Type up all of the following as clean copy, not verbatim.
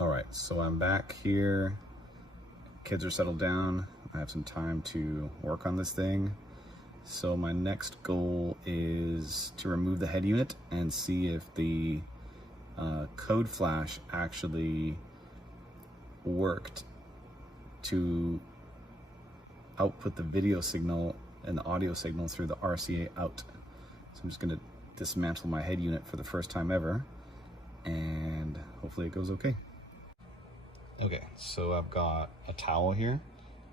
All right, so I'm back here. Kids are settled down. I have some time to work on this thing. So my next goal is to remove the head unit and see if the code flash actually worked to output the video signal and the audio signal through the RCA out. So I'm just gonna dismantle my head unit for the first time ever, and hopefully it goes okay. Okay, so I've got a towel here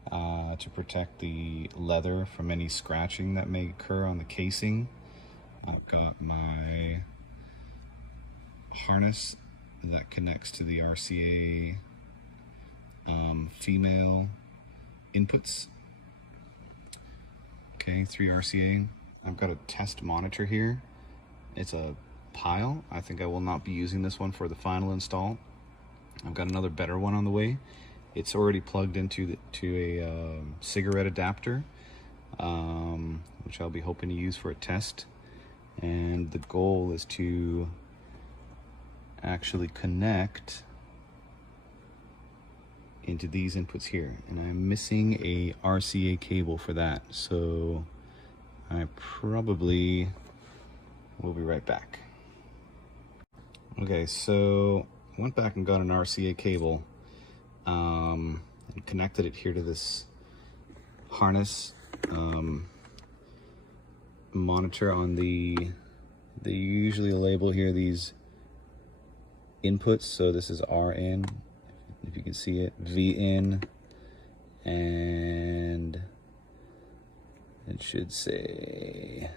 to protect the leather from any scratching that may occur on the casing. I've got my harness that connects to the RCA female inputs. Okay, 3 RCA. I've got a test monitor here. It's a Pyle. I think I will not be using this one for the final install. I've got another better one on the way. It's already plugged into a cigarette adapter, which I'll be hoping to use for a test. And the goal is to actually connect into these inputs here. And I'm missing a RCA cable for that. So I probably will be right back. Okay, so I went back and got an RCA cable and connected it here to this harness monitor on they usually label here these inputs. So this is RN, if you can see it, VN, and it should say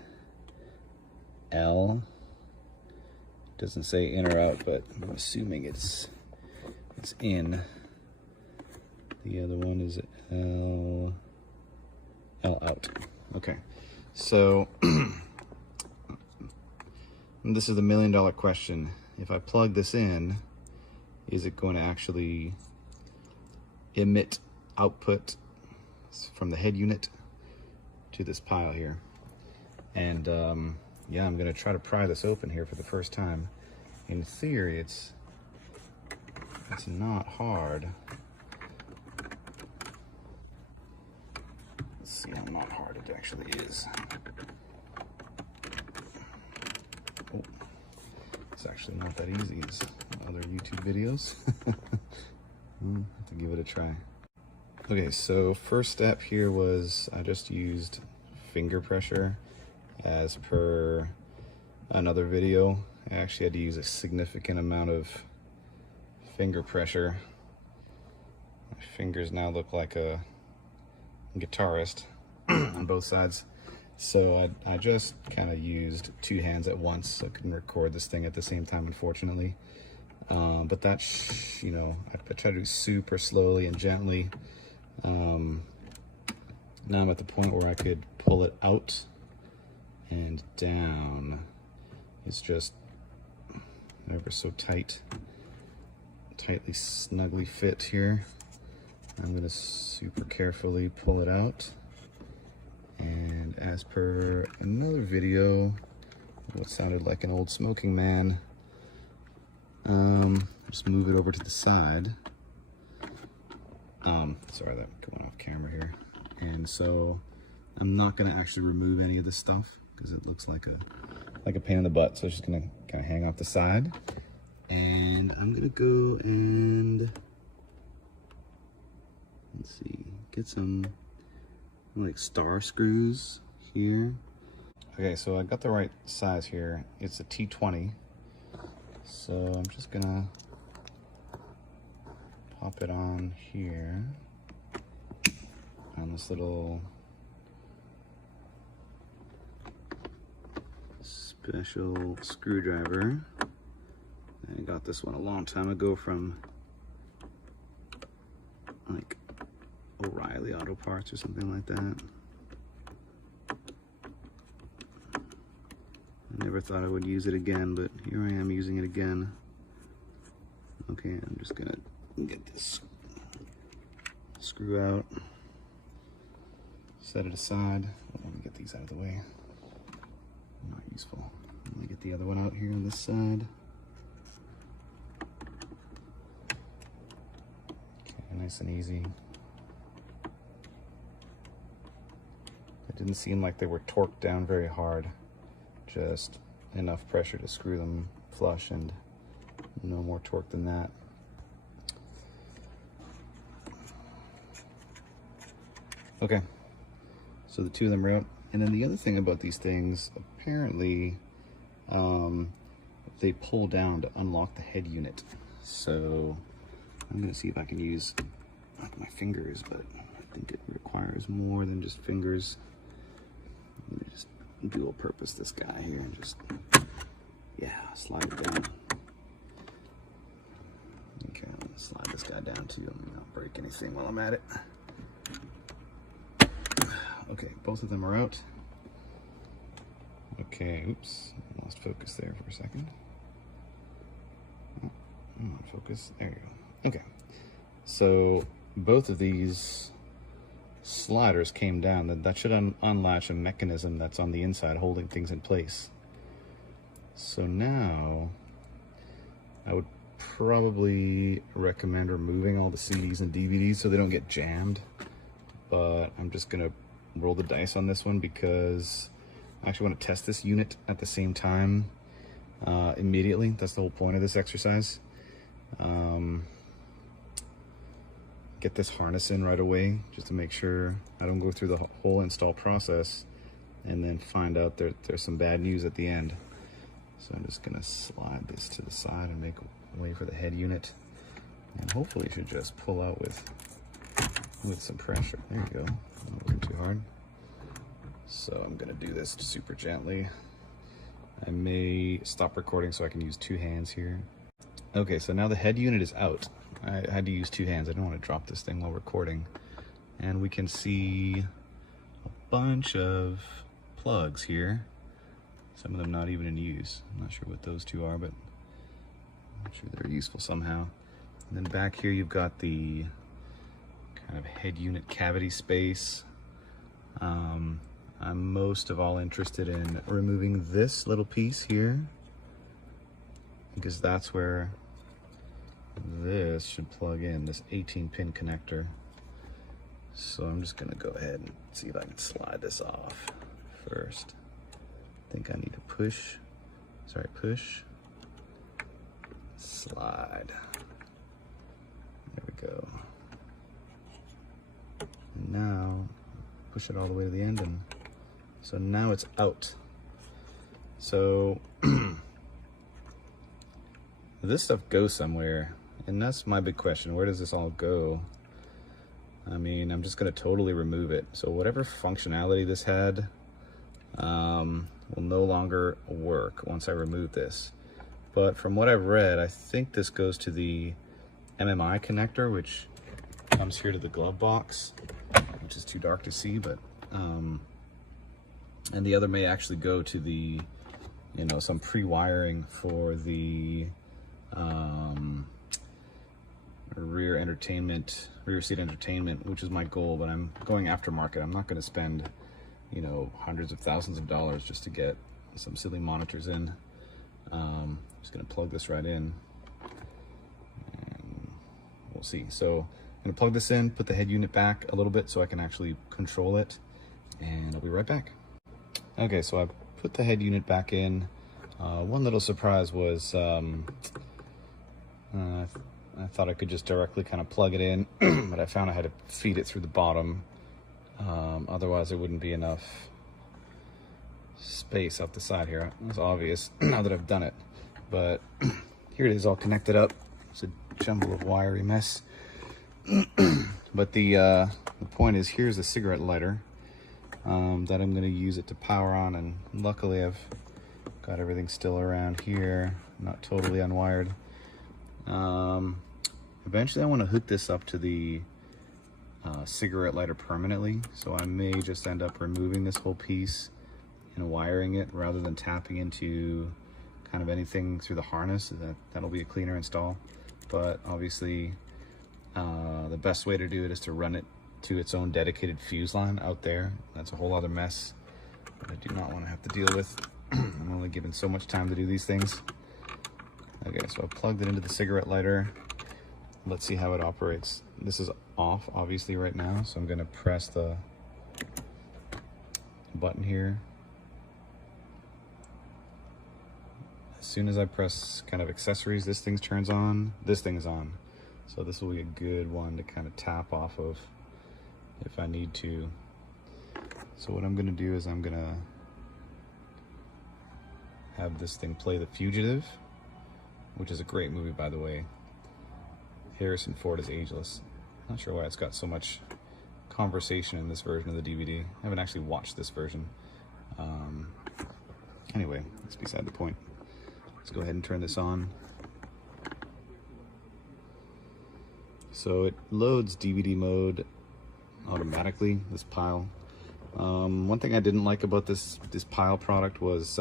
L. Doesn't say in or out, but I'm assuming it's in. The other one is L out. Okay, so this is the $1 million question. If I plug this in, is it going to actually emit output from the head unit to this Pyle here? And yeah, I'm gonna try to pry this open here for the first time. In theory, it's not hard. Let's see how not hard it actually is. Oh, it's actually not that easy as other YouTube videos. I'll have to give it a try. Okay, so first step here was I just used finger pressure. As per another video, I actually had to use a significant amount of finger pressure. My fingers now look like a guitarist on both sides. So I just kind of used 2 hands at once. So I couldn't record this thing at the same time, unfortunately. But that's, you know, I try to do super slowly and gently. Now I'm at the point where I could pull it out and down. It's just ever so tightly snugly fit here. I'm gonna super carefully pull it out, and as per another video, what sounded like an old smoking man, just move it over to the side. Sorry, that going off camera here. And so I'm not gonna actually remove any of this stuff because it looks like a pain in the butt. So it's just gonna kind of hang off the side. And I'm gonna go and, let's see, get some like star screws here. Okay, so I got the right size here. It's a T20. So I'm just gonna pop it on here on this little special screwdriver. I got this one a long time ago from like O'Reilly Auto Parts or something like that. I never thought I would use it again, but here I am using it again. Okay, I'm just gonna get this screw out, set it aside. Let me get these out of the way. Not useful. Let me get the other one out here on this side. Nice and easy. It didn't seem like they were torqued down very hard. Just enough pressure to screw them flush and no more torque than that. Okay, so the two of them are out. And then the other thing about these things, apparently they pull down to unlock the head unit. So I'm gonna see if I can use not my fingers, but I think it requires more than just fingers. Let me just dual purpose this guy here and just, yeah, slide it down. Okay, I'm gonna slide this guy down too. I'm not break anything while I'm at it. Okay, both of them are out. Okay, oops, lost focus there for a second. I'm on focus, there you go. Okay, so both of these sliders came down. That should unlatch a mechanism that's on the inside holding things in place. So now I would probably recommend removing all the CDs and DVDs so they don't get jammed, but I'm just gonna roll the dice on this one because I actually want to test this unit at the same time immediately. That's the whole point of this exercise. Get this harness in right away just to make sure I don't go through the whole install process and then find out there's some bad news at the end. So I'm just gonna slide this to the side and make way for the head unit, and hopefully it should just pull out with some pressure. There you go, not working too hard. So I'm gonna do this super gently. I may stop recording so I can use two hands here. Okay, so now the head unit is out. I had to use two hands. I don't want to drop this thing while recording. And we can see a bunch of plugs here. Some of them not even in use. I'm not sure what those two are, but I'm sure they're useful somehow. And then back here you've got the kind of head unit cavity space. I'm most of all interested in removing this little piece here, because that's where this should plug in, this 18-pin connector. So I'm just gonna go ahead and see if I can slide this off first. I think I need to push, slide. There we go. And now push it all the way to the end, and so now it's out. So this stuff goes somewhere, and that's my big question. Where does this all go? I mean, I'm just gonna totally remove it. So whatever functionality this had will no longer work once I remove this. But from what I've read, I think this goes to the MMI connector, which comes here to the glove box, which is too dark to see, but and the other may actually go to the, you know, some pre-wiring for the rear seat entertainment, which is my goal, but I'm going aftermarket. I'm not going to spend, you know, hundreds of thousands of dollars just to get some silly monitors in. I'm just going to plug this right in, and we'll see. So I'm going to plug this in, put the head unit back a little bit so I can actually control it, and I'll be right back. Okay, so I put the head unit back in. One little surprise was I thought I could just directly kind of plug it in, but I found I had to feed it through the bottom. Otherwise, there wouldn't be enough space out the side here. It's obvious now that I've done it, but here it is all connected up. It's a jumble of wiry mess. But the point is, here's a cigarette lighter that I'm going to use it to power on, and luckily I've got everything still around here, not totally unwired. Eventually I want to hook this up to the cigarette lighter permanently, so I may just end up removing this whole piece and wiring it rather than tapping into kind of anything through the harness. That'll be a cleaner install, but obviously the best way to do it is to run it to its own dedicated fuse line out there. That's a whole other mess that I do not want to have to deal with. I'm only given so much time to do these things. Okay, so I plugged it into the cigarette lighter, let's see how it operates. This is off obviously right now, so I'm gonna press the button here. As soon as I press kind of accessories, this thing turns on, this thing's on. So this will be a good one to kind of tap off of if I need to. So what I'm gonna do is I'm gonna have this thing play The Fugitive, which is a great movie, by the way. Harrison Ford is ageless. Not sure why it's got so much conversation in this version of the DVD. I haven't actually watched this version. Anyway, that's beside the point. Let's go ahead and turn this on. So it loads DVD mode automatically, this Pyle. One thing I didn't like about this Pyle product was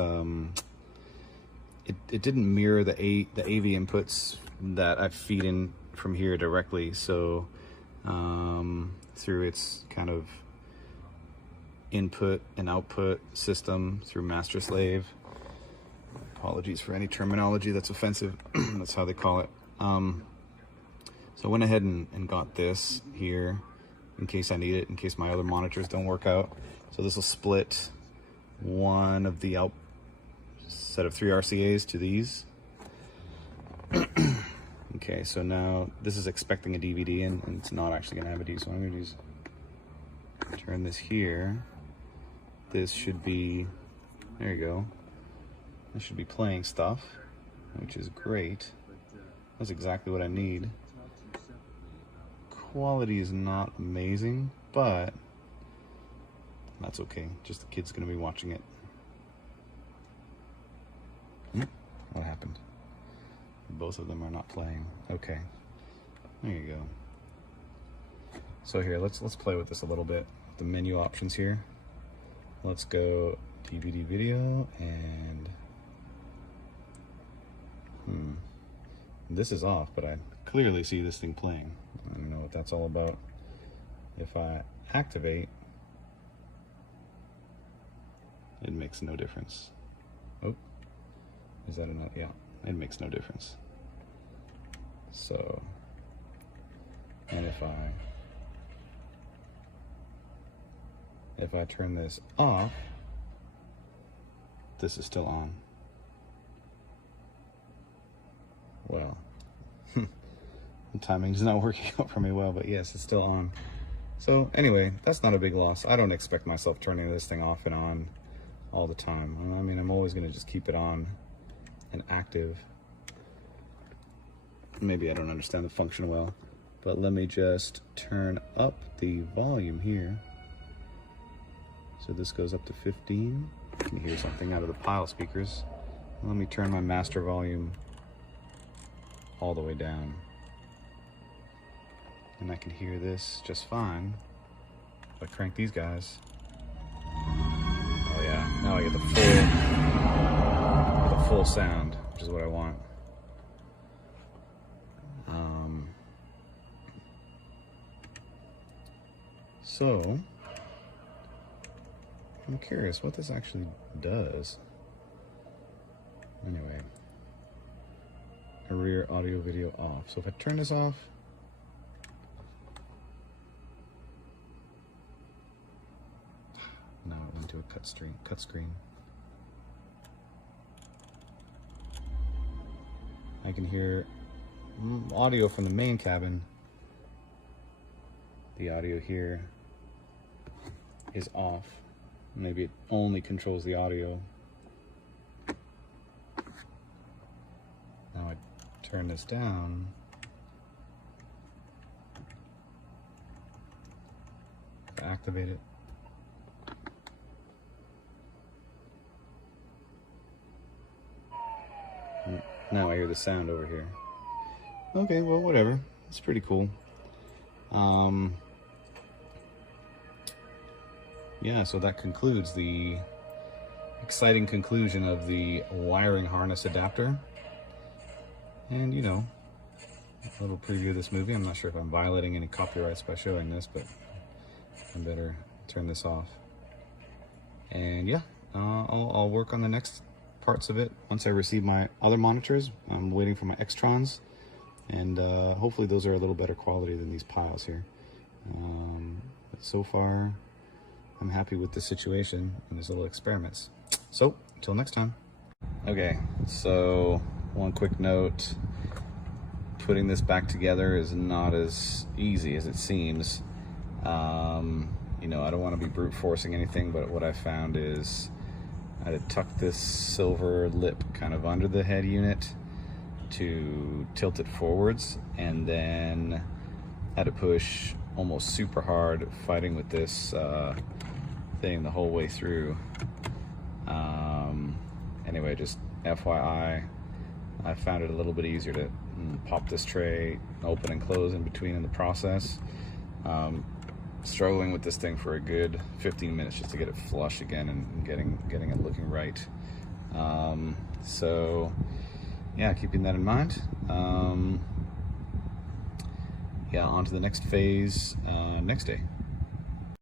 it didn't mirror the AV inputs that I feed in from here directly. So through its kind of input and output system through master slave. Apologies for any terminology that's offensive. That's how they call it. So I went ahead and got this here in case I need it, in case my other monitors don't work out. So this will split one of the out set of 3 RCAs to these. Okay, so now this is expecting a DVD and it's not actually gonna have a DVD, so I'm gonna just turn this here. This should be, there you go. This should be playing stuff, which is great. That's exactly what I need. Quality is not amazing, but that's okay. Just the kid's gonna be watching it. What happened? Both of them are not playing. Okay, there you go. So here, let's play with this a little bit. The menu options here. Let's go DVD video and this is off, but I clearly see this thing playing. I don't know what that's all about. If I activate, it makes no difference. Oh, is that enough? Yeah, it makes no difference. So, and if I turn this off, this is still on. Well, the timing's not working out for me well, but yes, it's still on. So anyway, that's not a big loss. I don't expect myself turning this thing off and on all the time. I mean, I'm always gonna just keep it on and active. Maybe I don't understand the function well, but let me just turn up the volume here. So this goes up to 15. You can hear something out of the Pyle speakers. Let me turn my master volume all the way down. And I can hear this just fine. If I crank these guys. Oh yeah, now I get the full sound, which is what I want. So I'm curious what this actually does. Anyway, a rear audio video off. So if I turn this off, now it went to a cut screen. I can hear audio from the main cabin. The audio here is off. Maybe it only controls the audio. Now I turn this down. Activate it. Now I hear the sound over here. Okay, well, whatever. It's pretty cool. Yeah, so that concludes the exciting conclusion of the wiring harness adapter. And, you know, a little preview of this movie. I'm not sure if I'm violating any copyrights by showing this, but I better turn this off. And yeah, I'll work on the next parts of it once I receive my other monitors. I'm waiting for my Xtrons, And hopefully those are a little better quality than these Pyles here. But so far, I'm happy with the situation and these little experiments. So, until next time. Okay, so one quick note. Putting this back together is not as easy as it seems. You know, I don't want to be brute forcing anything, but what I found is I had to tuck this silver lip kind of under the head unit to tilt it forwards, and then had to push almost super hard fighting with this thing the whole way through. Anyway, just FYI, I found it a little bit easier to pop this tray open and close in between in the process. Struggling with this thing for a good 15 minutes just to get it flush again and getting it looking right. So yeah, keeping that in mind. Yeah, on to the next phase next day.